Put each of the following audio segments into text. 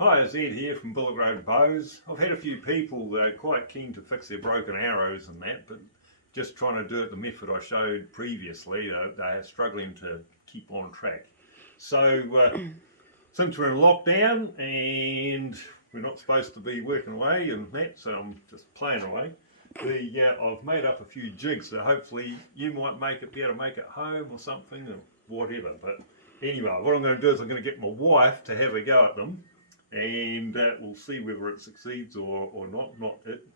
Hi, it's Ed here from Bullock Road Bows. I've had a few people that are quite keen to fix their broken arrows and that, but just trying to do it the method I showed previously, they're struggling to keep on track. So, since we're in lockdown and we're not supposed to be working away and that, so I'm just playing away. I've made up a few jigs, so hopefully you might be able to make it home or something, or whatever. But anyway, what I'm going to do is I'm going to get my wife to have a go at them, and we'll see whether it succeeds or not. Not it,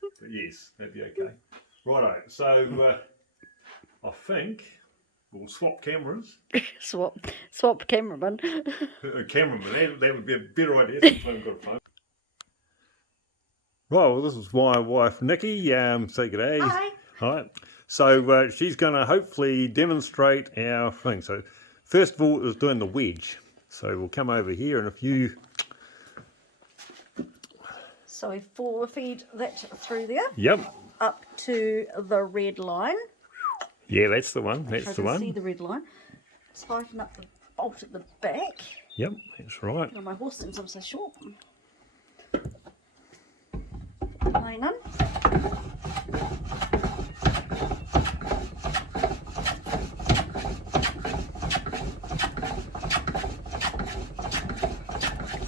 but yes, that'd be okay. Righto. So I think we'll swap cameras. swap cameraman. Cameraman, that would be a better idea since I haven't got a phone. Right, well, this is my wife Nikki. Say good day. Hi. Hi. So she's going to hopefully demonstrate our thing. So first of all is doing the wedge. So we'll come over here, and if you... So we forward feed that through there. Yep. Up to the red line. Yeah, that's the one. That's the one. See the red line. Tighten up the bolt at the back. Yep, that's right. My horse thinks I'm so short. Line in.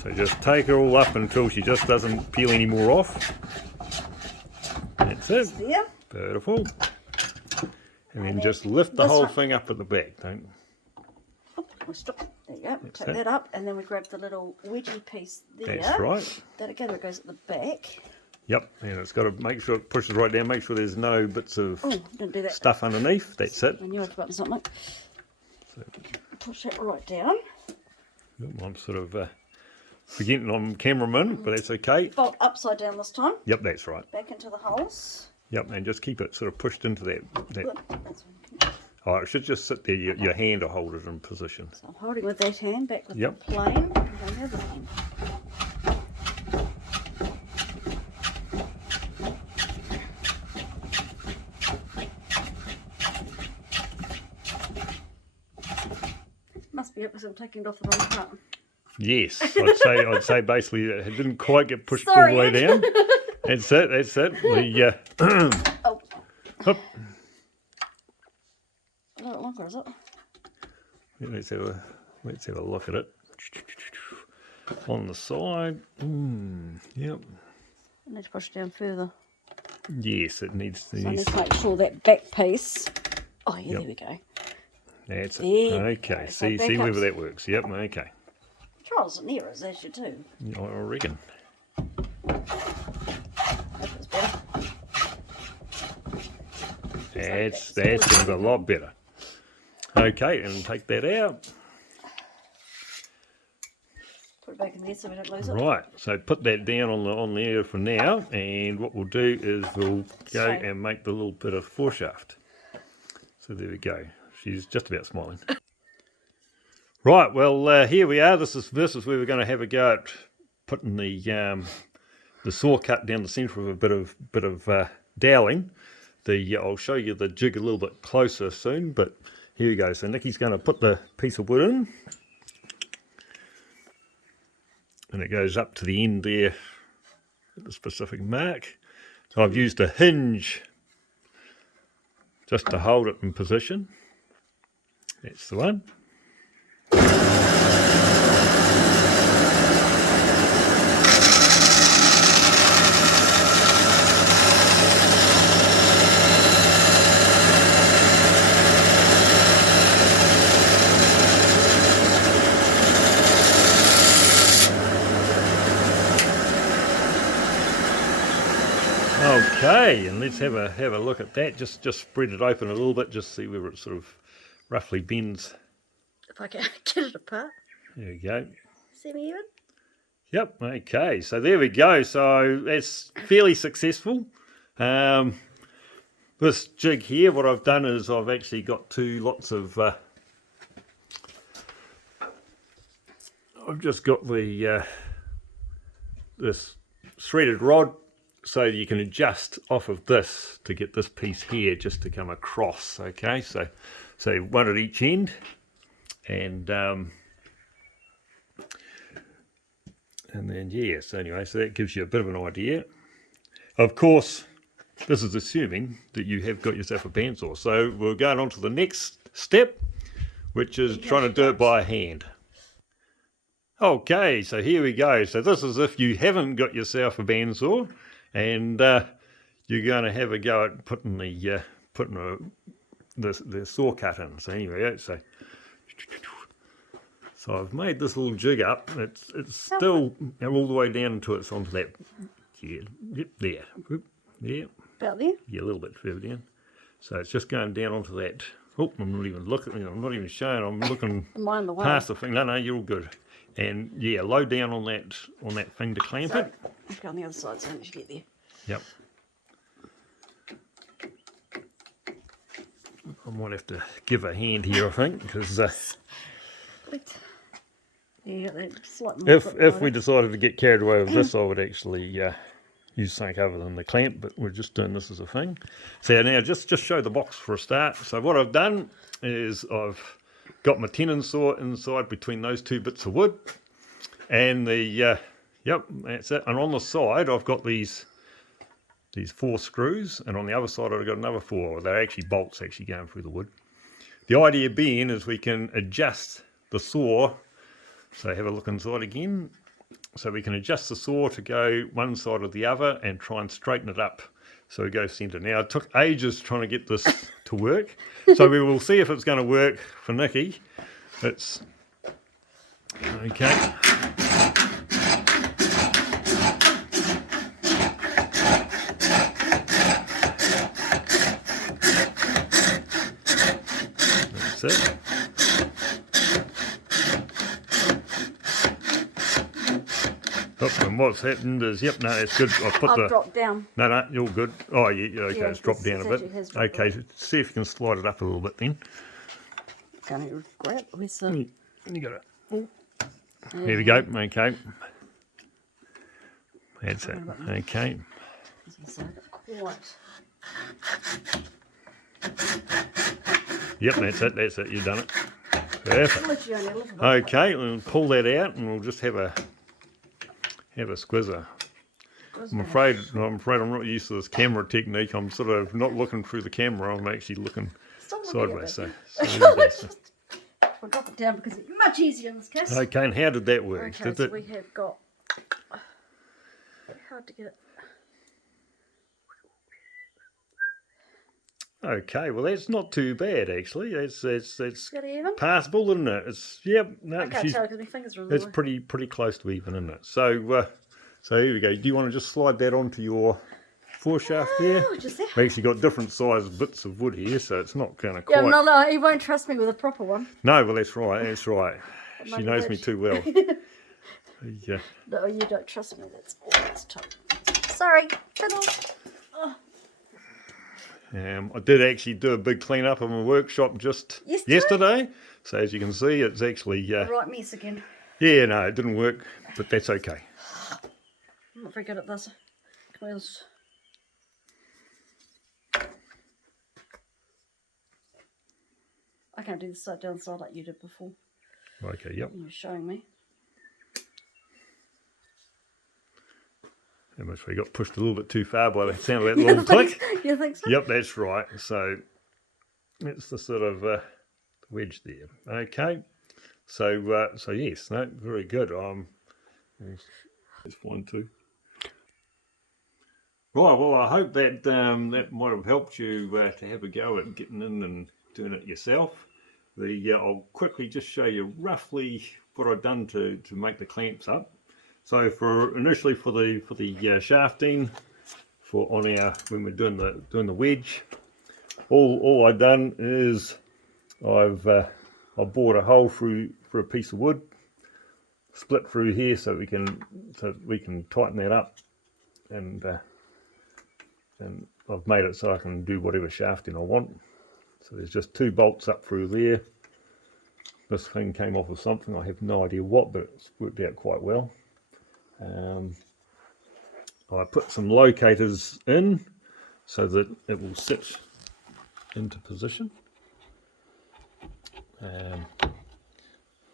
So just take her all up until she just doesn't peel any more off. That's it. There. Beautiful. And then just lift the whole thing up at the back. Don't. There you go. Take that up, and then we grab the little wedgie piece there. That's right. That again goes at the back. Yep, and it's got to make sure it pushes right down. Make sure there's no bits of don't do that. stuff underneath. That's it. I knew I'd forgotten something. So push that right down. I'm sort of forgetting I'm cameraman, but that's okay. Fold upside down this time. Yep, that's right. Back into the holes. Yep, and just keep it sort of pushed into that. Good. Oh, it should just sit there. Your hand will hold it in position. So I'm holding with that hand, back with the plane, and then the other hand. Must be it because I'm taking it off the wrong part. Yes, I'd say basically it didn't quite get pushed all the way down. That's it. That's it. Oh. Hop. A little longer, is it? Yeah, let's have a look at it. On the side. Yep. I need to push it down further. Yes, it needs. So I need to make sure that back piece. Oh yeah, there we go. That's it. Okay. So see whether that works. Yep. Okay. Trials and errors, as you do. I reckon. That sounds a lot better. Okay, and take that out. Put it back in there so we don't lose it. Right, so put that down on there for now, and what we'll do is we'll go and make the little bit of foreshaft. So there we go. She's just about smiling. Right, well here we are. This is where we're going to have a go at putting the saw cut down the centre of a bit of doweling. I'll show you the jig a little bit closer soon, but here we go. So Nikki's going to put the piece of wood in, and it goes up to the end there at the specific mark. So I've used a hinge just to hold it in position. That's the one. Okay, and let's have a look at that. Just spread it open a little bit, just see whether it sort of roughly bends. If I can get it apart. There we go. Semi-even? Yep, okay, so there we go. So that's fairly successful. This jig here, what I've done is I've actually got two lots of... I've just got the this threaded rod, so you can adjust off of this to get this piece here just to come across. Okay, so one at each end, and And then yes, anyway, so that gives you a bit of an idea. Of course, this is assuming that you have got yourself a bandsaw. So we're going on to the next step, which is trying to do it by hand. Okay, so here we go. So this is if you haven't got yourself a bandsaw, and you're going to have a go at putting the saw cut in. So anyway, so I've made this little jig up. It's still all the way down to it's onto that. Yeah, yep, there. Oop, there. About there? Yeah, a little bit further down. So it's just going down onto that. Oh, I'm not even looking. I'm not even showing. I'm looking Am I in the way? past the thing. No, you're all good. And yeah, low down on that thing to clamp it. I'll go on the other side so I should get there. Yep. I might have to give a hand here, I think, because Wait. Yeah, that slight more if we decided to get carried away with this, I would actually use something other than the clamp, but we're just doing this as a thing. So now just show the box for a start. So what I've done is I've got my tenon saw inside between those two bits of wood, and the yep, that's it. And on the side I've got these 4 screws, and on the other side I've got another 4. They're actually bolts actually going through the wood. The idea being is we can adjust the saw. So have a look inside again. So we can adjust the saw to go one side or the other and try and straighten it up so it goes centre. Now it took ages trying to get this to work, so we will see if it's going to work for Nikki. It's okay. That's it. Oh, and what's happened is, yep, no, it's good. I've dropped down. No, you're good. Oh, yeah, okay, Yeah, it's dropped down a bit. Okay, see if you can slide it up a little bit then. Can you grab? Where's the... You got it. There we go. Okay. That's it. Okay. Quite. Yep, that's it. You've done it. Perfect. Literally only a little bit. Okay, we'll pull that out and we'll just have a squizzer. I'm afraid I'm not used to this camera technique. I'm sort of not looking through the camera. I'm actually looking sideways. So We'll drop it down because it's much easier in this case. okay, and how did that work? Okay, so we have got... Hard to get it. Okay, well that's not too bad actually. It's Got it even? passable, isn't it? It's no, I can't tell because my fingers are in the it's way. pretty close to even, isn't it? So so here we go. Do you want to just slide that onto your foreshaft there? Oh, just there. We actually got different sized bits of wood here, so it's not going to quite. Yeah, no, he won't trust me with a proper one. No, well that's right. That's right. She Might knows be me good. too well. Yeah. No, you don't trust me. That's all that's tough. Sorry. Fiddle. Oh. I did actually do a big clean up of my workshop just yesterday. So as you can see, it's actually Right mess again. yeah, no, it didn't work, but that's okay. I'm not very good at this. Because I can't do the side down side like you did before. Okay, yep. You were showing me. How much we got pushed a little bit too far by the sound of that little click. You think so? Yep, that's right. So it's the sort of wedge there. Okay. So so yes, no, very good. It's fine too. Right. Well, I hope that that might have helped you to have a go at getting in and doing it yourself. I'll quickly just show you roughly what I've done to make the clamps up. So initially for the shafting, when we're doing the wedge, all I've done is I've bored a hole through a piece of wood, split through here so we can tighten that up, and I've made it so I can do whatever shafting I want. So there's just 2 bolts up through there. This thing came off of something, I have no idea what, but it's worked out quite well. I put some locators in so that it will sit into position.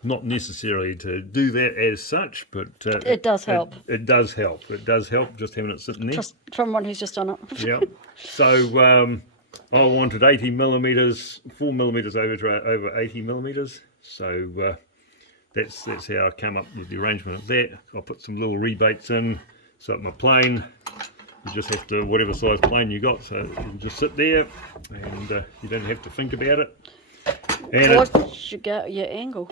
not necessarily to do that as such, but It does help. It does help. It does help just having it sitting there. Just from one who's just done it. Yeah. So I wanted 80 millimeters, 4 millimeters over 80 millimeters. So that's how I come up with the arrangement of that. I'll put some little rebates in. So at my plane, you just have to, whatever size plane you got, so you can just sit there and you don't have to think about it. And What you get your angle?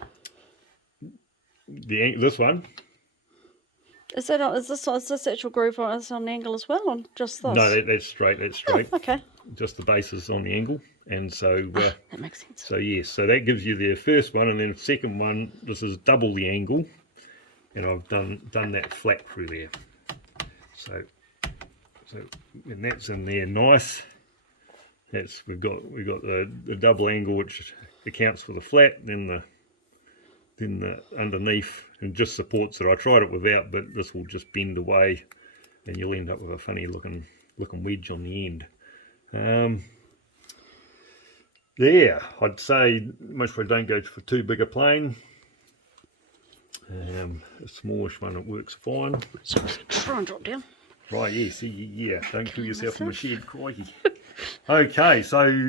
this one. Is this actual groove on is on an angle as well, or just this? No, that's straight. That's straight. Oh, okay. Just the base is on the angle, and so That makes sense. so yes, so that gives you the first one, and then the second one. This is double the angle, and I've done that flat through there. So and that's in there nice. We've got the double angle which accounts for the flat, then the underneath and just supports it. I tried it without, but this will just bend away and you'll end up with a funny looking wedge on the end. Yeah, I'd say most probably don't go for too big a plane. A smallish one, it works fine. Try and drop down. Right, yes, yeah, don't kill yourself in the shed, crikey. Okay, so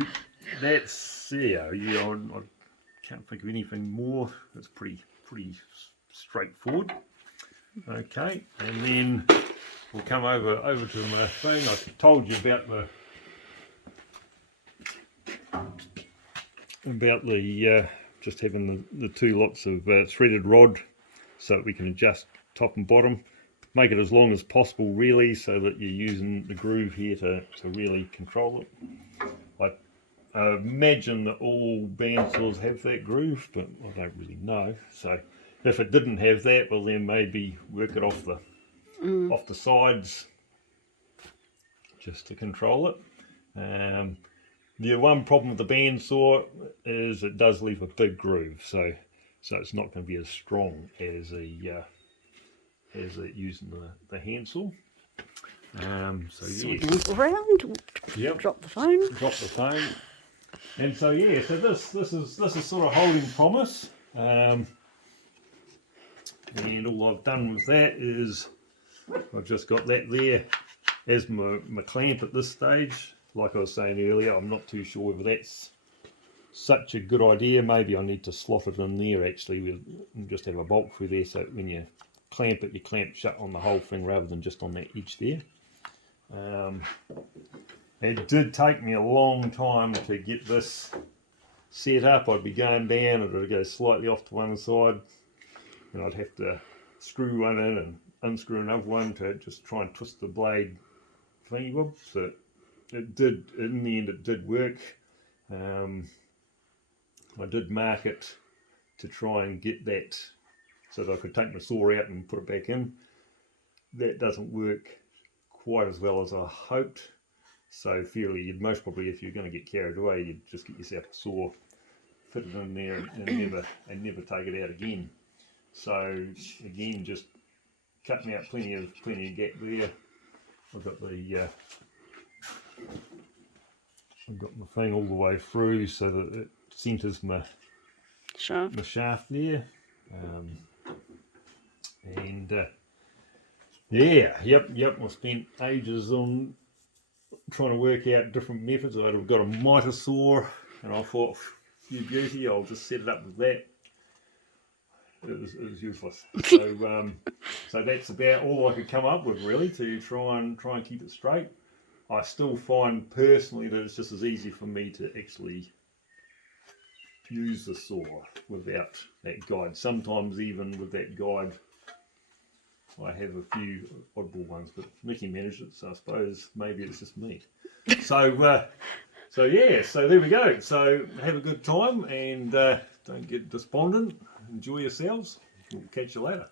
that's, yeah, I can't think of anything more. It's pretty straightforward. Okay, and then we'll come over to my thing. I told you about the just having the two lots of threaded rod so that we can adjust top and bottom. Make it as long as possible really, so that you're using the groove here to really control it. I imagine that all bandsaws have that groove, but I don't really know. So if it didn't have that, well then maybe work it off the sides just to control it. The one problem with the bandsaw is it does leave a big groove, so it's not going to be as strong as using the handsaw. So yes. Around. Yep. Drop the phone. Drop the phone. And so yeah, so this is sort of holding promise. And all I've done with that is I've just got that there as my clamp at this stage. Like I was saying earlier, I'm not too sure whether that's such a good idea. Maybe I need to slot it in there actually and just have a bolt through there, so when you clamp it, you clamp shut on the whole thing rather than just on that edge there. It did take me a long time to get this set up. I'd be going down, it would go slightly off to one side, and I'd have to screw one in and unscrew another one to just try and twist the blade thingy bob. So it did, in the end it did work. I did mark it to try and get that so that I could take my saw out and put it back in. That doesn't work quite as well as I hoped. So fairly, you'd most probably, if you're going to get carried away, you'd just get yourself a saw, fit it in there, and never take it out again. So again, just cutting out plenty of gap there. I've got my thing all the way through so that it centres my shaft there. Yeah, yep. I spent ages on trying to work out different methods. I've got a miter saw, and I thought, you beauty, I'll just set it up with that. It was useless. So that's about all I could come up with really to try and keep it straight. I still find personally that it's just as easy for me to actually use the saw without that guide. Sometimes even with that guide I have a few oddball ones, but Mickey managed it, so I suppose maybe it's just me. So yeah, so there we go. So have a good time and don't get despondent. Enjoy yourselves. We'll catch you later.